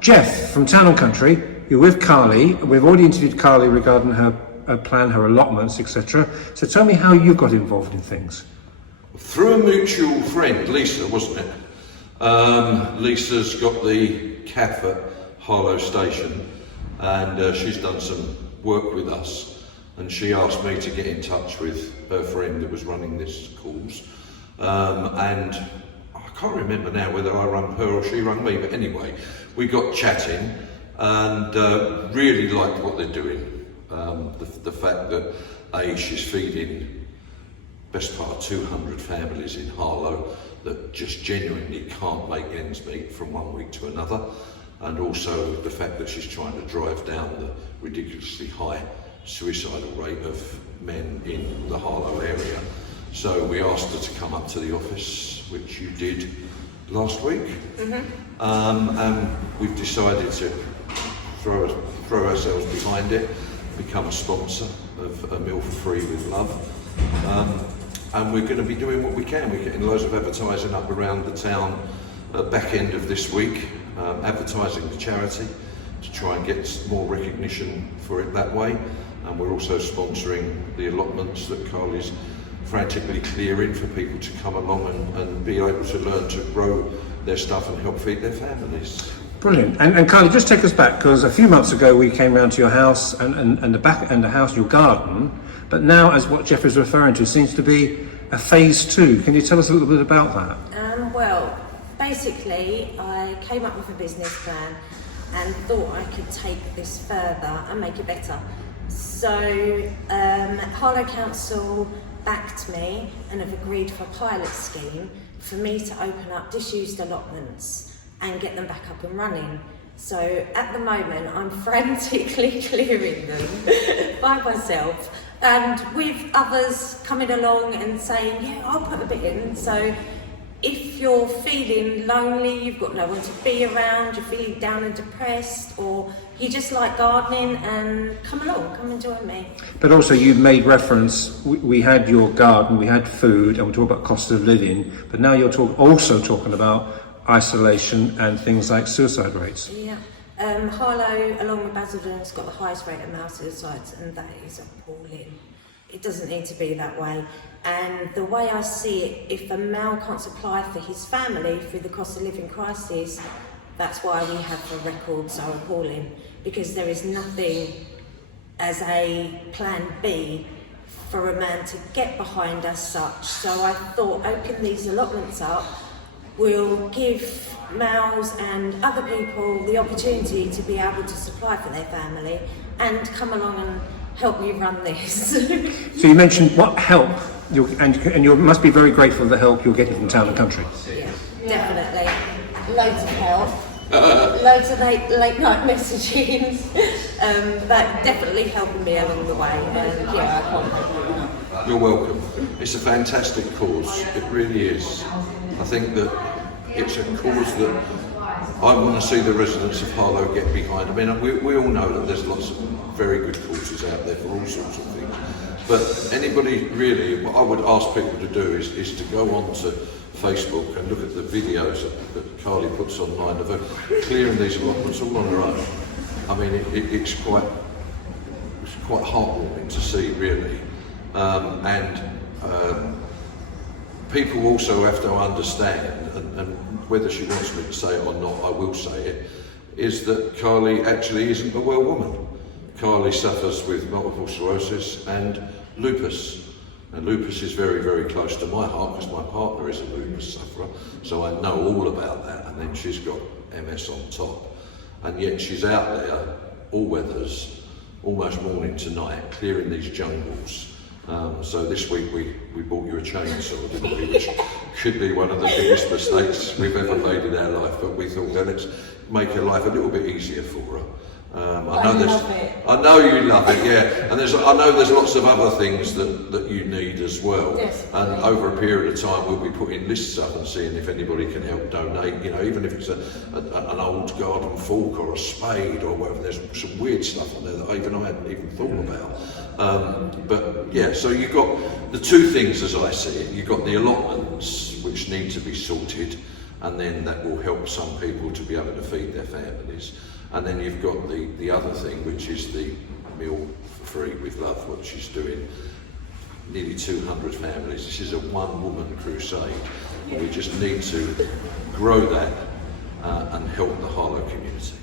Jeff from Town and Country, you're with Carly. We've already interviewed Carly regarding her plan, her allotments, etc. So tell me how you got involved in things. Through a mutual friend, Lisa, wasn't it? Lisa's got the cafe at Harlow Station, and she's done some work with us, and she asked me to get in touch with her friend that was running this cause, and I can't remember now whether I rung her or she rung me, but anyway, we got chatting and really liked what they're doing. The fact that she's feeding best part of 200 families in Harlow that just genuinely can't make ends meet from one week to another, and also the fact that she's trying to drive down the ridiculously high suicidal rate of men in the Harlow area. So we asked her to come up to the office, which you did last week, and we've decided to throw ourselves behind it, become a sponsor of A Meal for Free with Love, and we're going to be doing what we can. We're getting loads of advertising up around the town back end of this week, advertising the charity to try and get more recognition for it that way, and we're also sponsoring the allotments that Carly's frantically clearing for people to come along and be able to learn to grow their stuff and help feed their families. Brilliant. And Carly, just take us back, because a few months ago we came round to your house and the back end of the house, your garden, but now, as what Jeff is referring to, seems to be a phase 2. Can you tell us a little bit about that? Well, basically I came up with a business plan and thought I could take this further and make it better. So Harlow Council backed me and have agreed for a pilot scheme for me to open up disused allotments and get them back up and running. So at the moment I'm frantically clearing them by myself, and with others coming along and saying, yeah, I'll put a bit in. So if you're feeling lonely, you've got no one to be around, you're feeling down and depressed, or you just like gardening, and come along, come and join me. But also you made reference, we had your garden, we had food, and we talked about cost of living, but now you're also talking about isolation and things like suicide rates. Yeah. Harlow, along with Basildon, has got the highest rate of male suicides, and that is appalling. It doesn't need to be that way. And the way I see it, if a male can't supply for his family through the cost of living crisis, that's why we have the record so appalling, because there is nothing as a plan B for a man to get behind as such. So I thought opening these allotments up will give males and other people the opportunity to be able to supply for their family and come along and help me run this. So you mentioned what help, and you must be very grateful for the help you're getting from Town and Country. Yeah, definitely. Loads of help. Loads of late night messaging. But definitely helping me along the way. And yeah, I can't thank you enough. You're welcome. It's a fantastic cause. It really is. I think that it's a cause that I want to see the residents of Harlow get behind. I mean, we all know that there's lots of very good causes out there for all sorts of things. But anybody really, what I would ask people to do is to go onto Facebook and look at the videos that Carly puts online of her clearing these allotments all on her own. I mean, it's quite heartwarming to see, really. People also have to understand, and whether she wants me to say it or not, I will say it, is that Carly actually isn't a well woman. Carly suffers with multiple sclerosis and lupus. And lupus is very, very close to my heart because my partner is a lupus sufferer, so I know all about that. And then she's got MS on top. And yet she's out there, all weathers, almost morning to night, clearing these jungles. So this week we bought you a chainsaw, didn't we? Which could be one of the biggest mistakes we've ever made in our life, but we thought, well, let's make her life a little bit easier for her. I know you love it, yeah. And I know there's lots of other things that you need as well. Yes. And over a period of time, we'll be putting lists up and seeing if anybody can help donate. You know, even if it's an old garden fork or a spade or whatever. There's some weird stuff on there that I hadn't even thought about. But yeah, so you've got the two things as I see it. You've got the allotments, which need to be sorted. and then that will help some people to be able to feed their families. And then you've got the other thing, which is the Meal for Free with Love, what she's doing. Nearly 200 families. This is a one-woman crusade. And we just need to grow that and help the Harlow community.